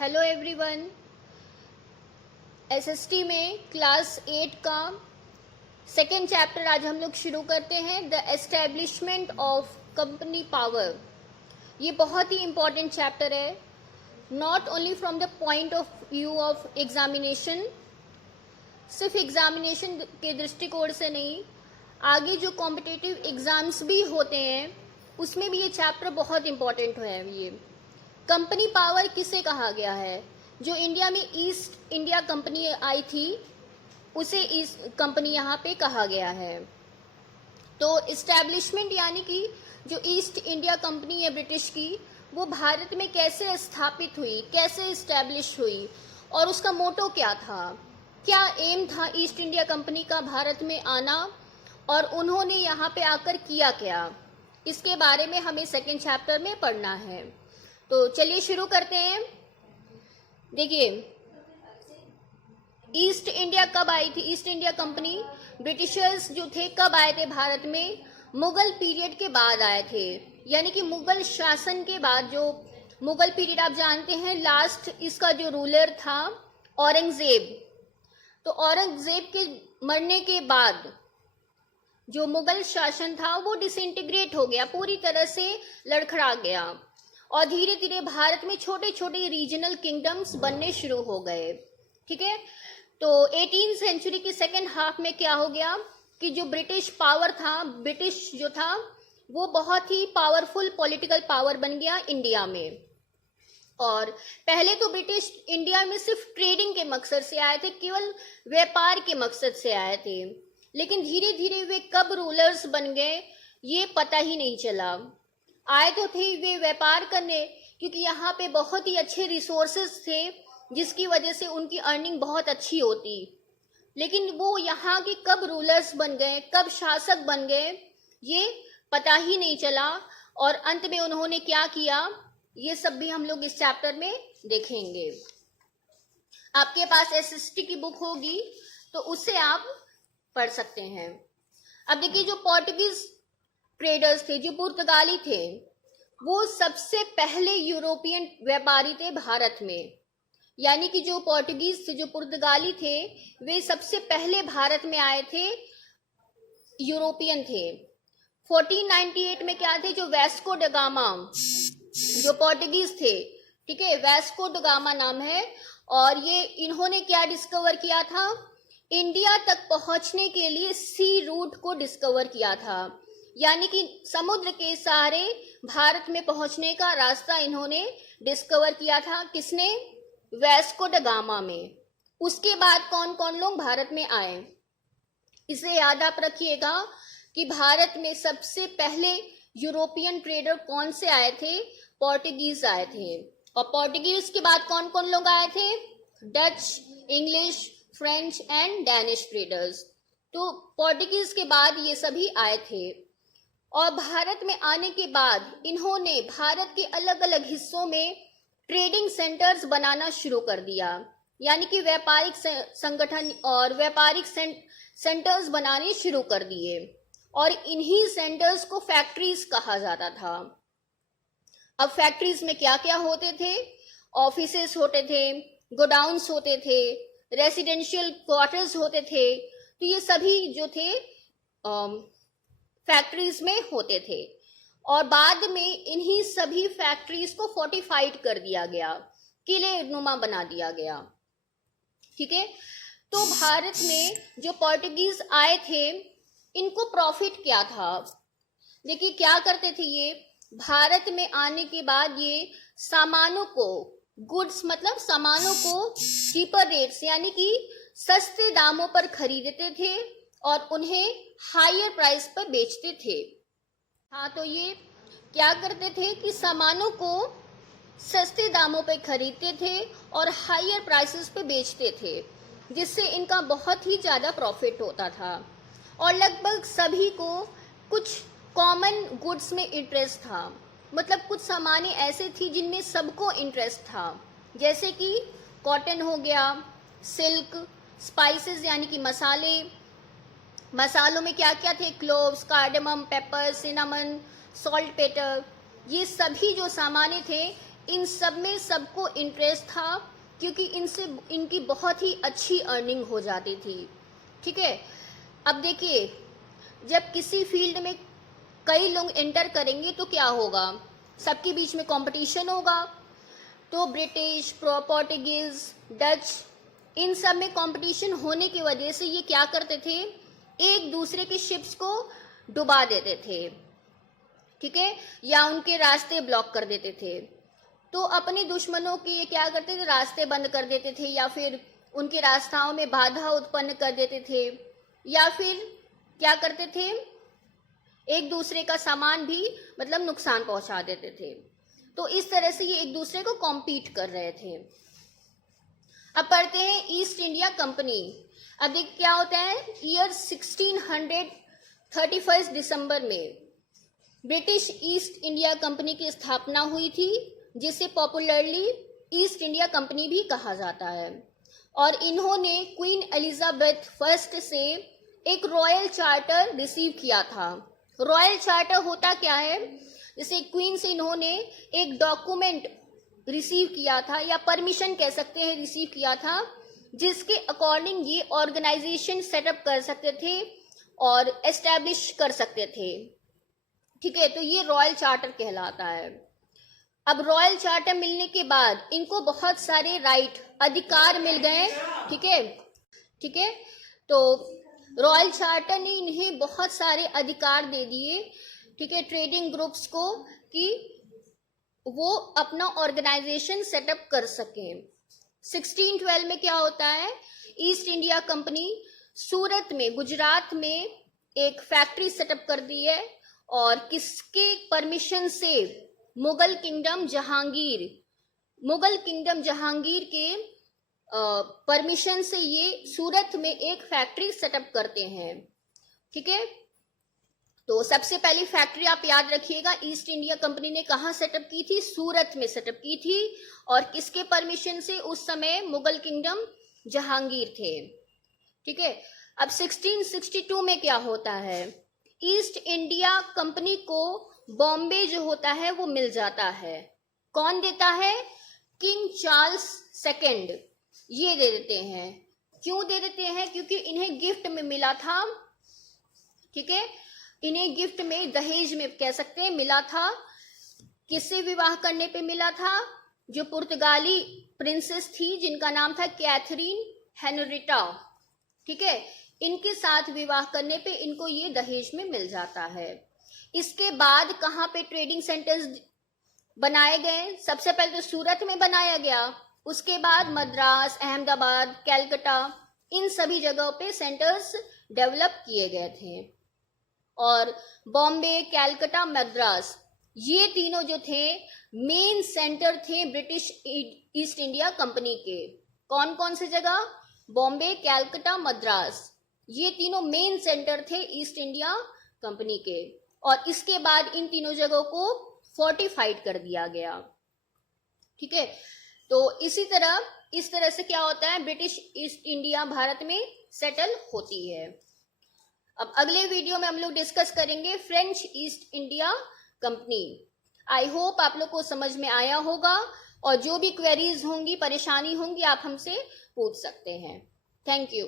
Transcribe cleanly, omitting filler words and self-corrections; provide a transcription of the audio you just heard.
Hello everyone. SST में class 8 का second chapter आज हम लोग शुरू करते हैं, the establishment of company power. ये बहुत ही इम्पॉर्टेंट चैप्टर है, not only from the point of view of examination, सिर्फ एग्जामिनेशन के दृष्टिकोण से नहीं, आगे जो कॉम्पिटिटिव एग्जाम्स भी होते हैं उसमें भी ये चैप्टर बहुत इम्पॉर्टेंट है। ये कंपनी पावर किसे कहा गया है? जो इंडिया में ईस्ट इंडिया कंपनी आई थी उसे ईस्ट कंपनी यहाँ पे कहा गया है। तो इस्टेब्लिशमेंट यानी कि जो ईस्ट इंडिया कंपनी है ब्रिटिश की, वो भारत में कैसे स्थापित हुई, कैसे इस्टेब्लिश हुई और उसका मोटो क्या था, क्या एम था ईस्ट इंडिया कंपनी का भारत में आना और उन्होंने यहाँ पे आकर किया क्या, इसके बारे में हमें सेकेंड चैप्टर में पढ़ना है। तो चलिए शुरू करते हैं। देखिए, ईस्ट इंडिया कब आई थी? ईस्ट इंडिया कंपनी ब्रिटिशर्स जो थे कब आए थे भारत में? मुगल पीरियड के बाद आए थे, यानी कि मुगल शासन के बाद। जो मुगल पीरियड आप जानते हैं, लास्ट इसका जो रूलर था औरंगजेब, तो औरंगजेब के मरने के बाद जो मुगल शासन था वो डिसइंटीग्रेट हो गया, पूरी तरह से लड़खड़ा गया और धीरे धीरे भारत में छोटे छोटे रीजनल किंगडम्स बनने शुरू हो गए। ठीक है, तो 18वीं सेंचुरी के सेकेंड हाफ में क्या हो गया कि जो ब्रिटिश पावर था, ब्रिटिश जो था वो बहुत ही पावरफुल पॉलिटिकल पावर बन गया इंडिया में। और पहले तो ब्रिटिश इंडिया में सिर्फ ट्रेडिंग के मकसद से आए थे, केवल व्यापार के मकसद से आए थे, लेकिन धीरे धीरे वे कब रूलर्स बन गए ये पता ही नहीं चला। आए तो थे वे व्यापार करने, क्योंकि यहाँ पे बहुत ही अच्छे रिसोर्सेज थे जिसकी वजह से उनकी अर्निंग बहुत अच्छी होती, लेकिन वो यहाँ के कब रूलर्स बन गए, कब शासक बन गए ये पता ही नहीं चला। और अंत में उन्होंने क्या किया ये सब भी हम लोग इस चैप्टर में देखेंगे। आपके पास एसएसटी की बुक होगी तो उससे आप पढ़ सकते हैं। अब देखिए, जो पोर्टुगीज ट्रेडर्स थे, जो पुर्तगाली थे, वो सबसे पहले यूरोपियन व्यापारी थे भारत में। यानी कि जो पोर्टुगीज थे, जो पुर्तगाली थे, वे सबसे पहले भारत में आए थे, यूरोपियन थे। 1498 में क्या थे? जो वेस्को ड गामा, जो पोर्टुगीज थे, ठीक है, वेस्को ड गामा नाम है, और ये इन्होंने क्या डिस्कवर किया था? इंडिया तक पहुंचने के लिए सी रूट को डिस्कवर किया था, यानी कि समुद्र के सहारे भारत में पहुंचने का रास्ता इन्होंने डिस्कवर किया था। किसने? वेस्को ड गामा में। उसके बाद कौन कौन लोग भारत में आए, इसे याद आप रखिएगा कि भारत में सबसे पहले यूरोपियन ट्रेडर कौन से आए थे? पोर्टुगीज आए थे। और पोर्टुगीज के बाद कौन कौन लोग आए थे? Dutch, English, French and Danish traders. तो पोर्टुगीज के बाद ये सभी आए थे। और भारत में आने के बाद इन्होंने भारत के अलग अलग हिस्सों में ट्रेडिंग सेंटर्स बनाना शुरू कर दिया, यानी कि व्यापारिक संगठन और व्यापारिक सेंटर्स बनाने शुरू कर दिए। और इन्हीं सेंटर्स को फैक्ट्रीज कहा जाता था। अब फैक्ट्रीज में क्या क्या होते थे? ऑफिसेस होते थे, गोडाउन्स होते थे, रेसिडेंशियल क्वार्टर्स होते थे। तो ये सभी जो थे फैक्ट्रीज में होते थे। और बाद में इन्हीं सभी फैक्ट्रीज को फोर्टिफाइड कर दिया गया, किले नुमा बना दिया गया। ठीक है, तो भारत में जो पोर्टुगीज आए थे, इनको प्रॉफिट क्या था? देखिए, क्या करते थे ये? भारत में आने के बाद ये सामानों को, गुड्स मतलब सामानों को चीपर रेट्स यानी कि सस्ते दामों पर खरीदते थे और उन्हें हायर प्राइस पर बेचते थे। हाँ, तो ये क्या करते थे कि सामानों को सस्ते दामों पर खरीदते थे और हायर प्राइसेस पे बेचते थे, जिससे इनका बहुत ही ज़्यादा प्रॉफिट होता था। और लगभग सभी को कुछ कॉमन गुड्स में इंटरेस्ट था, मतलब कुछ सामानें ऐसे थी जिनमें सबको इंटरेस्ट था, जैसे कि कॉटन हो गया, सिल्क, स्पाइसेस यानी कि मसाले, मसालों में क्या क्या थे? Cloves, cardamom, pepper, cinnamon, salt pepper, ये सभी जो सामाने थे इन सब में सबको इंटरेस्ट था, क्योंकि इनसे इनकी बहुत ही अच्छी अर्निंग हो जाती थी। ठीक है, अब देखिए, जब किसी फील्ड में कई लोग एंटर करेंगे तो क्या होगा, सबके बीच में कंपटीशन होगा। तो ब्रिटिश, पोर्टुगीज, डच, इन सब में कंपटीशन होने की वजह से ये क्या करते थे, एक दूसरे के शिप्स को डुबा देते थे। ठीक है, या उनके रास्ते ब्लॉक कर देते थे। तो अपने दुश्मनों के ये क्या करते थे, रास्ते बंद कर देते थे, या फिर उनके रास्ताओं में बाधा उत्पन्न कर देते थे, या फिर क्या करते थे, एक दूसरे का सामान भी मतलब नुकसान पहुंचा देते थे। तो इस तरह से ये एक दूसरे को कॉम्पीट कर रहे थे। अब पढ़ते हैं ईस्ट इंडिया कंपनी। अब देखिए क्या होता है, ईयर 1631 दिसंबर में ब्रिटिश ईस्ट इंडिया कंपनी की स्थापना हुई थी, जिसे पॉपुलरली ईस्ट इंडिया कंपनी भी कहा जाता है। और इन्होंने क्वीन एलिजाबेथ फर्स्ट से एक रॉयल चार्टर रिसीव किया था। रॉयल चार्टर होता क्या है, जैसे क्वीन से इन्होंने एक डॉक्यूमेंट रिसीव किया था, या परमिशन कह सकते हैं रिसीव किया था, जिसके अकॉर्डिंग ये ऑर्गेनाइजेशन सेटअप कर सकते थे और एस्टैब्लिश कर सकते थे। ठीक है, तो ये रॉयल चार्टर कहलाता है। अब रॉयल चार्टर मिलने के बाद इनको बहुत सारे राइट, अधिकार मिल गए। ठीक है, ठीक है, तो रॉयल चार्टर ने इन्हें बहुत सारे अधिकार दे दिए। ठीक है, ट्रेडिंग ग्रुप्स को, कि वो अपना ऑर्गेनाइजेशन सेटअप कर सकें। 1612 में क्या होता है, ईस्ट इंडिया कंपनी सूरत में, गुजरात में एक फैक्ट्री सेटअप कर दी है। और किसके परमिशन से, मुगल किंगडम जहांगीर के परमिशन से ये सूरत में एक फैक्ट्री सेटअप करते हैं। ठीक है, तो सबसे पहली फैक्ट्री आप याद रखिएगा, ईस्ट इंडिया कंपनी ने कहाँ सेटअप की थी, सूरत में सेटअप की थी। और किसके परमिशन से, उस समय मुगल किंगडम जहांगीर थे। ठीक है, अब 1662 में क्या होता है, ईस्ट इंडिया कंपनी को बॉम्बे जो होता है वो मिल जाता है। कौन देता है, किंग चार्ल्स सेकंड ये दे देते हैं। क्यों दे देते हैं, क्योंकि इन्हें गिफ्ट में मिला था। ठीक है, इन्हें गिफ्ट में, दहेज में कह सकते हैं, मिला था। किससे विवाह करने पे मिला था, जो पुर्तगाली प्रिंसेस थी जिनका नाम था कैथरीन हेनरिटा। ठीक है, इनके साथ विवाह करने पे इनको ये दहेज में मिल जाता है। इसके बाद कहाँ पे ट्रेडिंग सेंटर्स बनाए गए, सबसे पहले तो सूरत में बनाया गया, उसके बाद मद्रास, अहमदाबाद, कैलकाटा, इन सभी जगहों पे सेंटर्स डेवलप किए गए थे। और बॉम्बे, कैलकाटा, मद्रास, ये तीनों जो थे मेन सेंटर थे ब्रिटिश ईस्ट इंडिया कंपनी के। कौन कौन से जगह, बॉम्बे, कैलकाटा, मद्रास, ये तीनों मेन सेंटर थे ईस्ट इंडिया कंपनी के। और इसके बाद इन तीनों जगहों को फोर्टिफाइड कर दिया गया। ठीक है, तो इस तरह से क्या होता है, ब्रिटिश ईस्ट इंडिया भारत में सेटल होती है। अब अगले वीडियो में हम लोग डिस्कस करेंगे French east India company. I hope आप लोग को समझ में आया होगा, और जो भी क्वेरीज होंगी, परेशानी होंगी, आप हमसे पूछ सकते हैं। Thank you.